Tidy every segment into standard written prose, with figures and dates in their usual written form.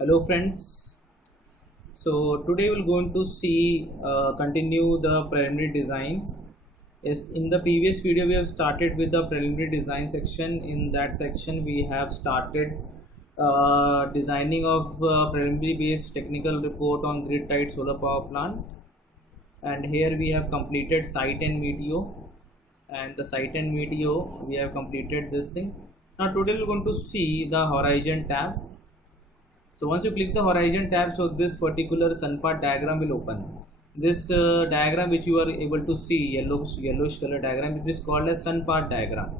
Hello friends. So today we're going to see continue the preliminary design. Yes, in the previous video we have started with the preliminary design section. In that section we have started designing of preliminary based technical report on grid tied solar power plant, and here we have completed site and video, and the site and video we have completed this thing. Now today we're going to see the horizon tab. So once you click the horizon tab, so this particular sun path diagram will open. This diagram which you are able to see, yellowish color diagram, it is called as sun path diagram.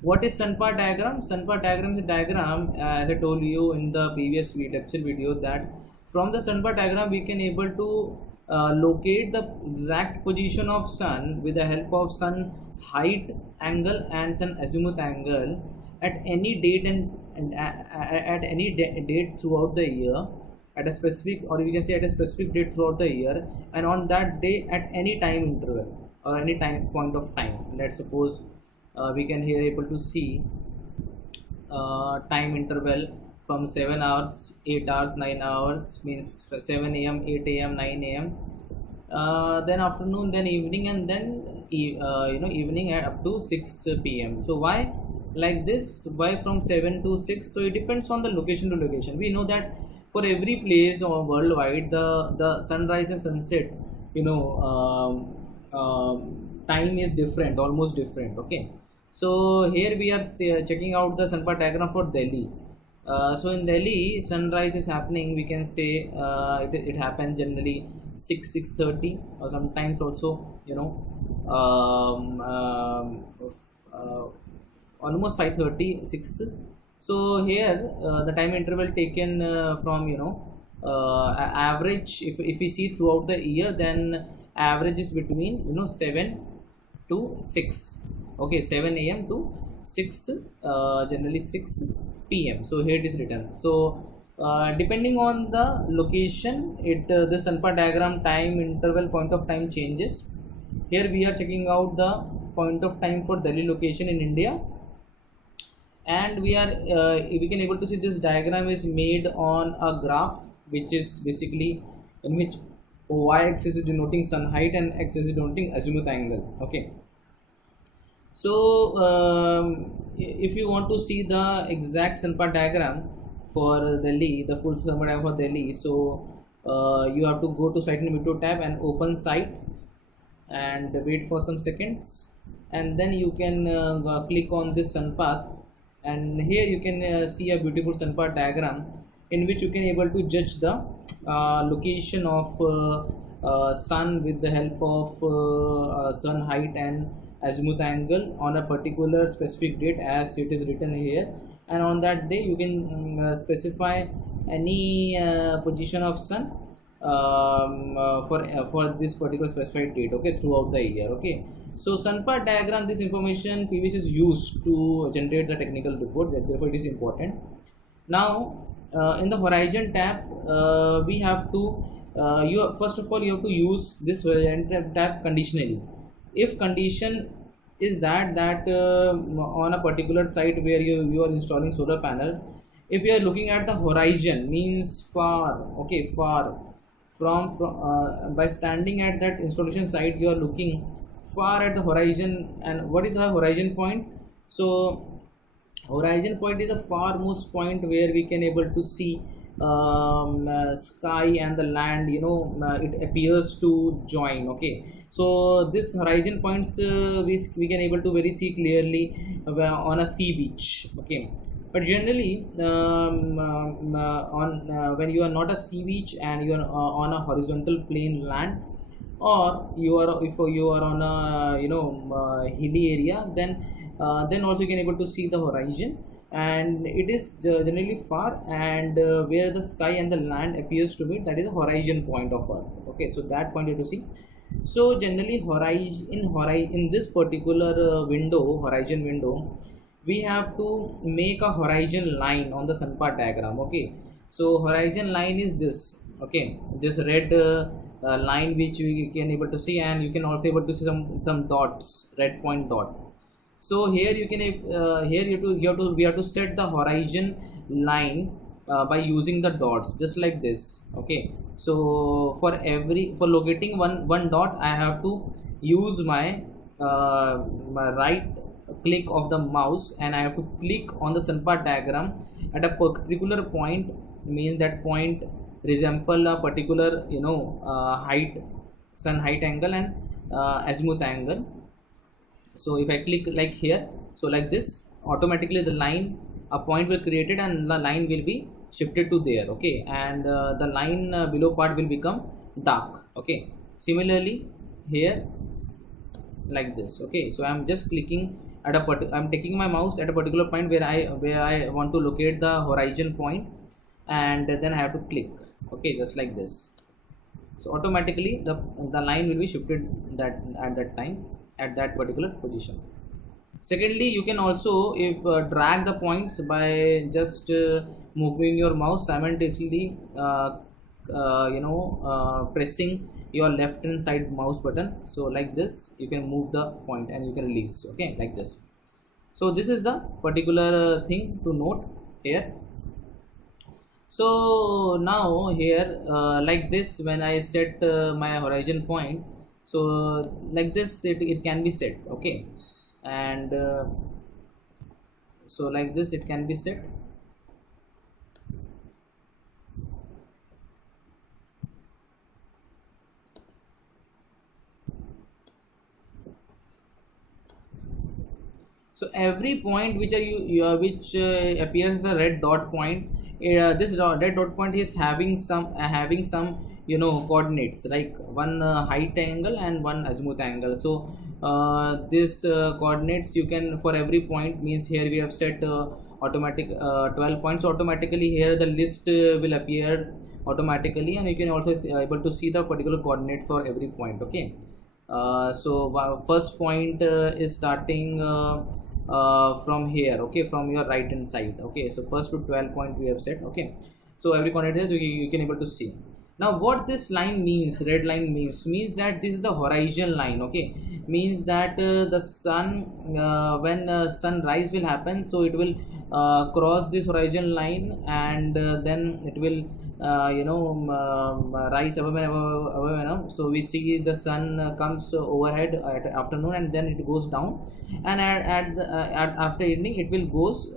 What is sun path diagram? Sun path diagram is a diagram, as I told you in the previous lecture video, that from the sun path diagram we can able to locate the exact position of sun with the help of sun height angle and sun azimuth angle at any date and at any date throughout the year, at a specific, or we can say at a specific date throughout the year, and on that day at any time interval or any time point of time. Let's suppose we can here able to see time interval from 7 hours, 8 hours, 9 hours, means 7 a.m., 8 a.m., 9 a.m., then afternoon, then evening, and then evening up to 6 p.m. So why like this? Why from 7 to 6? So it depends on the location to location. We know that for every place or worldwide, the sunrise and sunset, time is different, almost different. Okay, so here we are checking out the sun path diagram for Delhi. So in Delhi, sunrise is happening, we can say it happens generally 6:30, or sometimes also almost 5:30, 6. So here the time interval taken from average, if we see throughout the year, then average is between 7 to 6. Okay, 7 a.m. to 6, generally 6 p.m. So here it is written. So depending on the location, the sun path diagram time interval point of time changes. Here we are checking out the point of time for Delhi location in India, and we can able to see this diagram is made on a graph, which is basically in which y-axis is denoting sun height and x-axis is denoting azimuth angle. Okay, so if you want to see the exact sun path diagram for Delhi, the full sun path diagram for Delhi, so you have to go to site and video tab and open site and wait for some seconds, and then you can click on this sun path, and here you can see a beautiful sun path diagram in which you can able to judge the location of sun with the help of sun height and azimuth angle on a particular specific date, as it is written here, and on that day you can specify any position of sun for this particular specified date, okay, throughout the year. Okay, so sun path diagram, this information PVSyst is used to generate the technical report, therefore it is important. Now in the horizon tab, we have to first of all you have to use this horizon tab conditionally. If condition is that on a particular site where you are installing solar panel, if you are looking at the horizon, means far, okay, far from by standing at that installation site, you are looking far at the horizon. And what is our horizon point? So horizon point is a farmost point where we can able to see sky and the land, it appears to join. Okay, so this horizon points we can able to very see clearly on a sea beach. Okay, but generally when you are not a sea beach and you are on a horizontal plain land, or if you are on a hilly area, then also you can able to see the horizon, and it is generally far, and where the sky and the land appears to meet, that is a horizon point of Earth. Okay, so that point you have to see. So generally in this particular horizon window, we have to make a horizon line on the sun path diagram. Okay, so horizon line is this. Okay, this red line which we can able to see, and you can also able to see some dots, red point dot. So here you can we have to set the horizon line by using the dots, just like this. Okay, so for locating one dot, I have to use my right click of the mouse, and I have to click on the sun path diagram at a particular point. Means that point resemble a particular height, sun height angle, and azimuth angle. So if I click like here, so like this, automatically the line, a point will created and the line will be shifted to there. Okay, and the line below part will become dark. Okay, similarly here, like this. Okay, so I'm just clicking at I'm taking my mouse at a particular point where I want to locate the horizon point, and then I have to click. Okay, just like this. So automatically the line will be shifted that at that time, at that particular position. Secondly, you can also, if drag the points by just moving your mouse simultaneously, pressing your left hand side mouse button. So like this, you can move the point and you can release. Okay, like this. So this is the particular thing to note here. So now here, like this, when I set my horizon point, so like this, it can be set. Okay, and so like this it can be set. So every point which appears the red dot point, this red dot point is having some coordinates, like one height angle and one azimuth angle. So this coordinates you can, for every point, means here we have set automatic 12 points. So automatically here the list will appear automatically, and you can also able to see the particular coordinate for every point. Okay, so first point is starting from here. Okay, from your right hand side. Okay, so first to 12 point we have set. Okay, so every coordinate you can able to see. Now what this line means, red line means that this is the horizon line. Okay, means that the sun, when sunrise will happen, so it will cross this horizon line, and then it will rise above and above. So we see the sun comes overhead at afternoon, and then it goes down, and after evening it will goes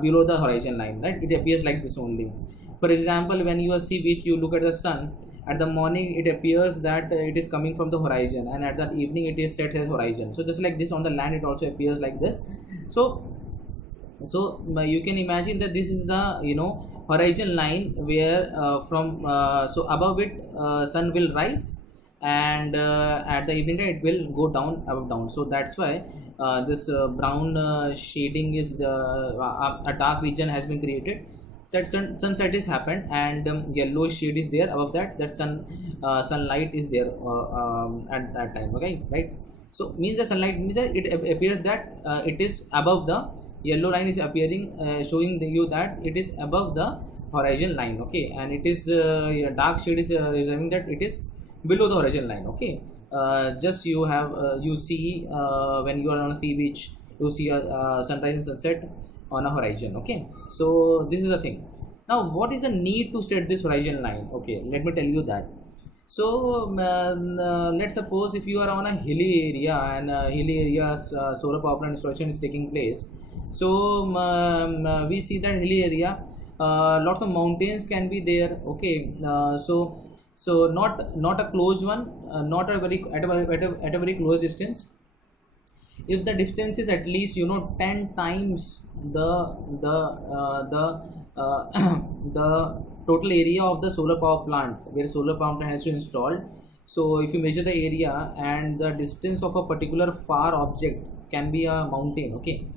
below the horizon line, right? It appears like this only. For example, when you are sea beach, you look at the sun. At the morning, it appears that it is coming from the horizon, and at the evening, it is set as horizon. So just like this on the land, it also appears like this. So you can imagine that this is the horizon line where from so above it sun will rise, and at the evening it will go down, above down. So that's why this brown shading is a dark region has been created. Sunset is happened, and yellow shade is there above that. That sunlight is there at that time. Okay, right? So means the sunlight means that it appears that it is above the yellow line is appearing, showing you that it is above the horizon line. Okay, and it is dark shade is showing that it is below the horizon line. Okay, just you have you see when you are on a sea beach, you see a sunrise and sunset on a horizon. Okay, so this is the thing. Now what is the need to set this horizon line? Okay, let me tell you that. So let's suppose if you are on a hilly area, and hilly areas solar power plant installation is taking place. So we see that hilly area, lots of mountains can be there. Okay, so not a close one, not a very at a very close distance. If the distance is at least 10 times the total area of the solar power plant where solar power plant has to install. So if you measure the area and the distance of a particular far object, can be a mountain. Okay,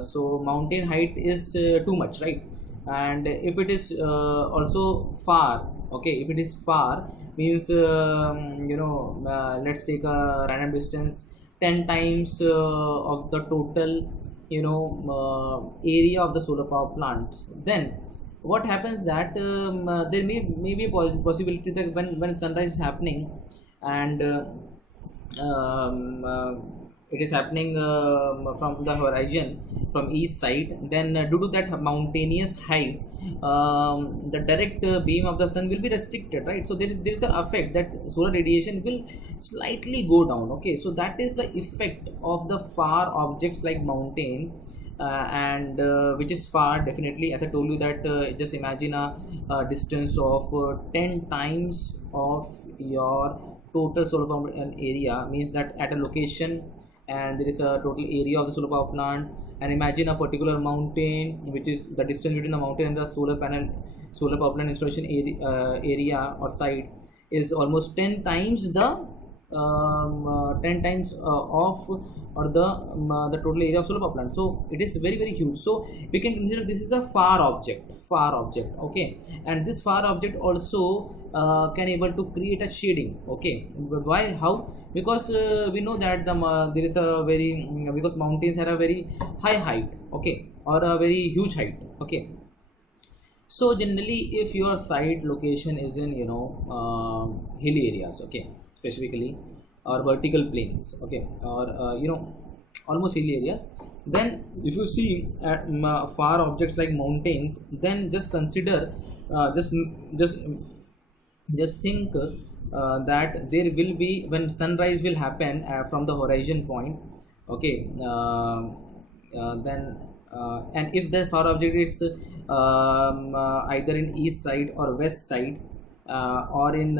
so mountain height is too much, right? And if it is also far, okay, if it is far, means let's take a random distance 10 times of the total area of the solar power plant. Then what happens that there may be a possibility that when sunrise is happening, and it is happening from the horizon from east side, then due to that mountainous height, the direct beam of the sun will be restricted, right? So there is an effect that solar radiation will slightly go down. Okay, so that is the effect of the far objects like mountain, and which is far, definitely, as I told you that just imagine a distance of 10 times of your total solar power plant area, means that at a location, and there is a total area of the solar power plant, and imagine a particular mountain, which is the distance between the mountain and the solar power plant installation area or site is almost 10 times the 10 times of, or the total area of solar power plant. So it is very huge. So we can consider this is a far object. Okay, and this far object also can able to create a shading. Okay, why, how? Because we know that there is a very, because mountains have a very high height, okay, or a very huge height. Okay, so generally if your site location is in hilly areas, okay, specifically, or vertical plains, okay, or almost hilly areas, then if you see at far objects like mountains, then just consider, just think that there will be, when sunrise will happen from the horizon point, okay, then and if the far object is either in east side or west side, or in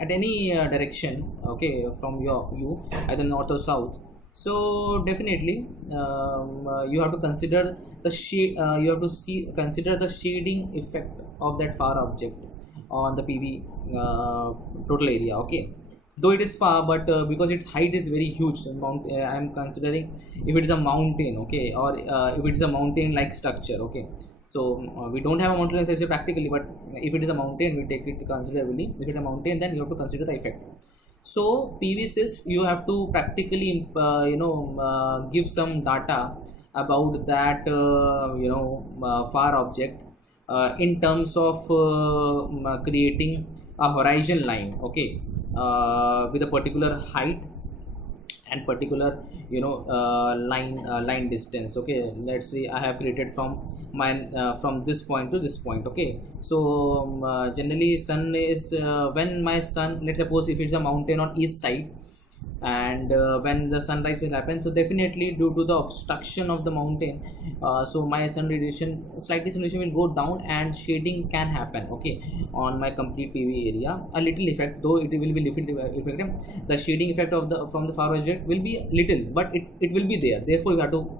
at any direction, okay, from you, either north or south, so definitely you have to consider the shade, you have to consider the shading effect of that far object on the PV total area. Okay, though it is far, but because its height is very huge, so I am considering if it is a mountain, okay, or if it is a mountain like structure. Okay, so we don't have a mountain like structure practically, but if it is a mountain, we take it considerably. If it is a mountain, then you have to consider the effect. So PVSyst, you have to practically give some data about that far object in terms of creating a horizon line, okay, with a particular height and particular line distance. Okay, let's say I have created from my from this point to this point. Okay, so generally sun is when my sun, let's suppose if it's a mountain on east side, and when the sunrise will happen, so definitely due to the obstruction of the mountain, so my sun radiation will go down and shading can happen, okay, on my complete PV area. A little effect, though it will be little effect, the shading effect of the from the far object will be little, but it will be there, therefore you have to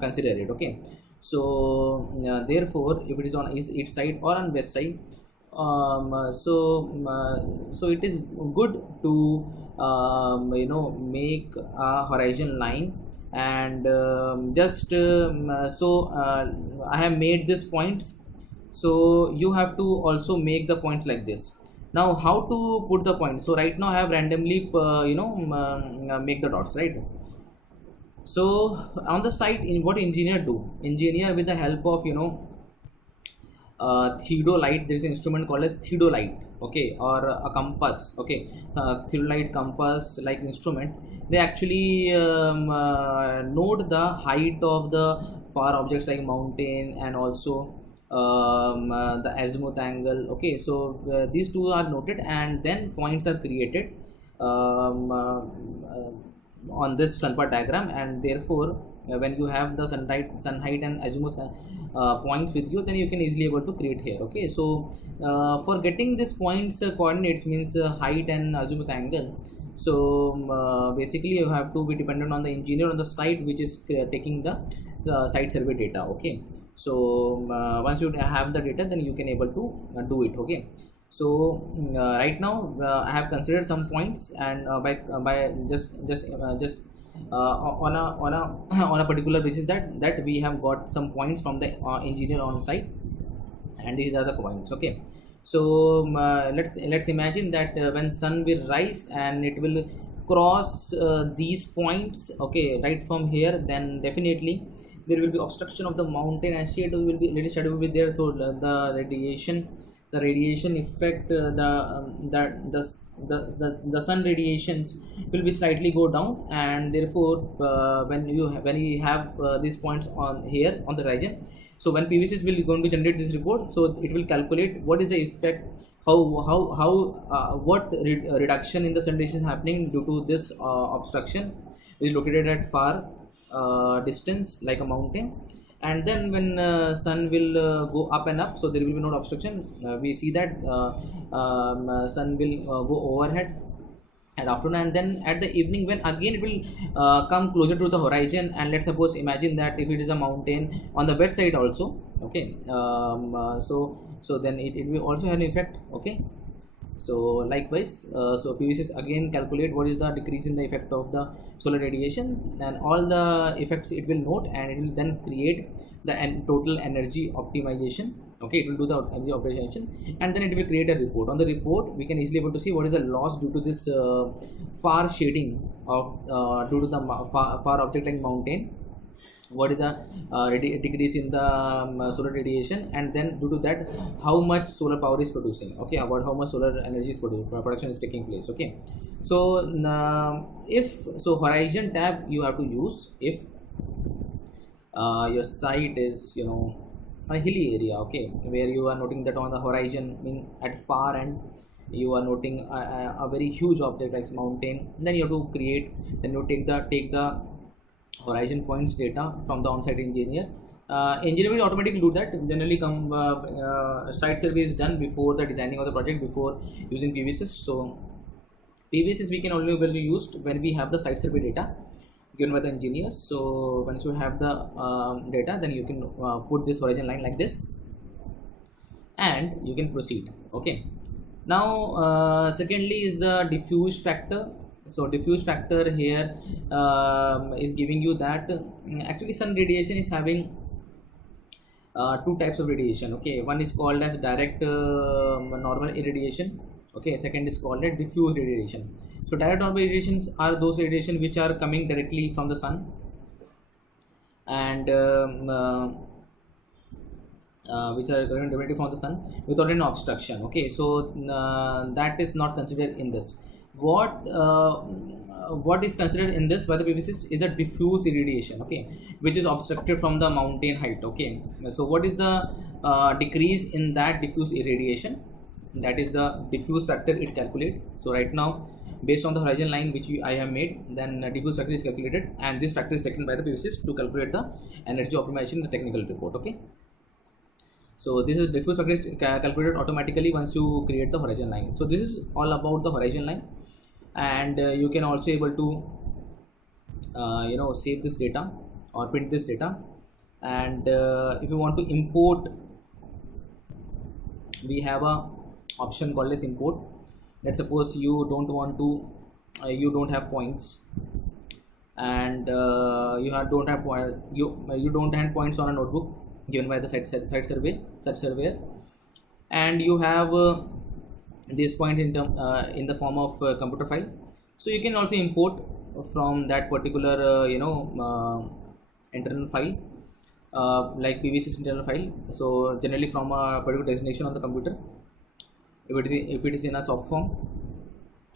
consider it. Okay, so therefore if it is on east side or on west side, so it is good to make a horizon line, and I have made these points, so you have to also make the points like this. Now how to put the points? So right now I have randomly make the dots, right? So on the site, in what engineer do, engineer with the help of theodolite, there is an instrument called as theodolite, okay, or a compass, okay, theodolite compass like instrument, they actually note the height of the far objects like mountain, and also the azimuth angle. Okay, so these two are noted, and then points are created on this sunpath diagram, and therefore when you have the sun height and azimuth points with you, then you can easily able to create here. Okay, so for getting this points coordinates, means height and azimuth angle, so basically you have to be dependent on the engineer on the site, which is taking the site survey data. Okay, so once you have the data, then you can able to do it. Okay, so right now I have considered some points, and by just on a particular basis that we have got some points from the engineer on site, and these are the points. Okay, so let's imagine that when sun will rise and it will cross these points, okay, right from here, then definitely there will be obstruction of the mountain, and shadow will be, little shadow will be there, so the radiation the radiation effect, the sun radiations will be slightly go down, and therefore when you have these points on here on the horizon, so when PVSyst will going to generate this report, so it will calculate what is the effect, what reduction in the sun radiation happening due to this obstruction is located at far distance like a mountain. And then when sun will go up and up, so there will be no obstruction. We see that sun will go overhead at afternoon, and then at the evening when again it will come closer to the horizon, and let's suppose imagine that if it is a mountain on the west side also, okay, so then it will also have an effect, okay. So likewise, so PVSyst again calculate what is the decrease in the effect of the solar radiation, and all the effects it will note, and it will then create the total energy optimization, okay. It will do the energy optimization, and then it will create a report. On the report we can easily able to see what is the loss due to this far shading of due to the far object like mountain, what is the decrease in the solar radiation, and then due to that how much solar power is producing, okay, about how much solar energy is production is taking place, okay. So if so horizon tab you have to use if your site is a hilly area, okay, where you are noting that on the horizon, mean at far end you are noting a very huge object like mountain, then you have to create, then you take the horizon points data from the on-site engineer. Engineer will automatically do that. Generally site survey is done before the designing of the project, before using PVSyst. So PVSyst we can only be used when we have the site survey data given by the engineers. So once you have the data, then you can put this horizon line like this and you can proceed, okay. Now secondly is the diffuse factor. So diffuse factor here is giving you that actually sun radiation is having two types of radiation, okay. One is called as direct normal irradiation, okay. Second is called as diffuse radiation. So direct normal irradiations are those radiation which are coming directly from the sun, and which are coming directly from the sun without any obstruction, okay. So that is not considered in this. What is considered in this by the PVSyst is a diffuse irradiation, okay, which is obstructed from the mountain height, okay. So what is the decrease in that diffuse irradiation? That is the diffuse factor it calculate. So right now based on the horizon line which I have made, then diffuse factor is calculated, and this factor is taken by the PVSyst to calculate the energy optimization in the technical report, okay. So this is diffuse factor is calculated automatically once you create the horizon line. So this is all about the horizon line, and you can also able to save this data or print this data. And if you want to import, we have a option called as import. Let's suppose you don't want to you don't have points, and you don't have points on a notebook given by the site surveyor, and you have this point in the form of computer file. So you can also import from that particular internal file, like PVSyst internal file. So generally from a particular destination on the computer, if it is in a soft form,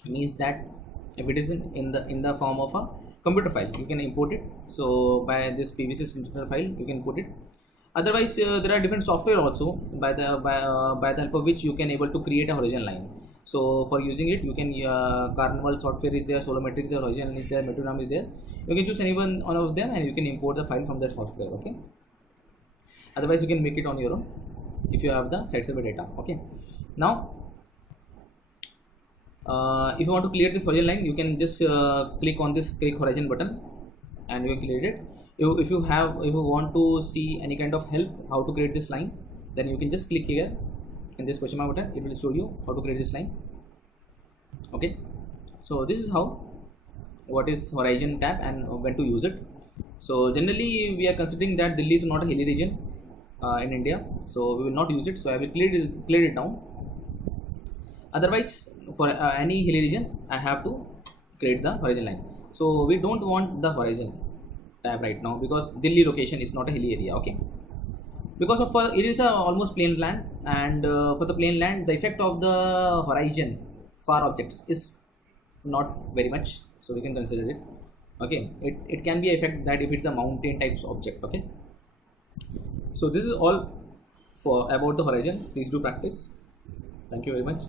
means that if it is in the form of a computer file, you can import it. So by this PVSyst internal file you can put it. Otherwise there are different software also by the help of which you can able to create a horizon line. So for using it, you can Carnival software is there, Solometric is there, horizon is there, Metronome is there. You can choose any one of them and you can import the file from that software, okay. Otherwise you can make it on your own if you have the site survey data, okay. Now if you want to clear this horizon line, you can just click on this click horizon button and you can clear it. If you want to see any kind of help how to create this line, then you can just click here in this question mark button. It will show you how to create this line, okay. So this is what is horizon tab and when to use it. So generally we are considering that Delhi is not a hilly region in India, so we will not use it. So I will clear it down. Otherwise for any hilly region I have to create the horizon line. So we don't want the horizon tab right now because Delhi location is not a hilly area, okay. because of it is a almost plain land, and for the plain land the effect of the horizon far objects is not very much, so we can consider it. Okay, it can be effect that if it's a mountain types object. Okay, so this is all for about the horizon. Please do practice. Thank you very much.